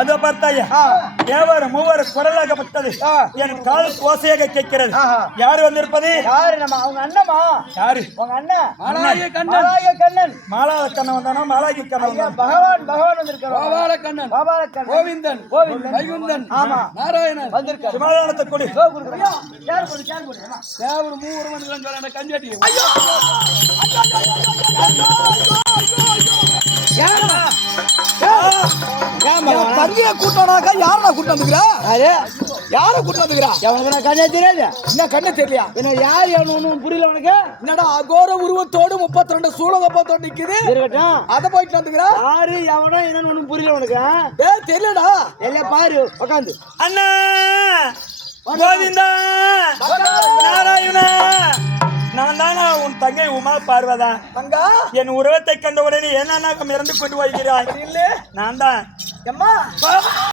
அதோ பார்த்தாயா தேவர் மூவர் குரலாகப்பட்டது என் கால் ஓசையாக கேட்கிறது. யாரு வந்திருப்பது? யாரு? நம்ம அவங்க அண்ணமா. யாரு? உங்க அண்ணன் மாலாய கண்ணன். மாலாய கண்ணன் வந்தானா? மாலாய கண்ணன் பகவான் வந்திருக்காரு. கோபால கண்ணன் கோவிந்தன் வைகுந்தன் நாராயணன் வந்திருக்காரு. சமாதானத்தை கொடு. தேவர் மூவர் வந்து கஞ்சாட்டி தங்கிய கூட்டம்னாக்கா யாரா கூட்டம் வந்துக்கிறா? யார கூட்டம் வந்துக்கிறா? உனக்கு கண்ணே தெரியாது? என்ன கண்ணே தெரியலையா? என்ன யார் ஒன்னும் புரியல உனக்கு? என்னடா அகோர உருவத்தோடு 32 சூலகப்பத்தோடு நிக்குது. இருக்கட்டும், அத போயிட்டு வந்துக்கிறா. யாரு எவனோ என்னன்னு ஒன்னும் புரியல உனக்கு? தெரியலடா. எல்லாம் பாரு உட்காந்து. அண்ணா கோவிந்தா நாராயணா, நான் தானா உன் தங்கை உமா பார்வதா. தங்கா, என் உருவத்தை கண்ட உடனே என்ன இறந்து கொண்டு வருகிறாய்? இல்ல நான் தான். எம்மா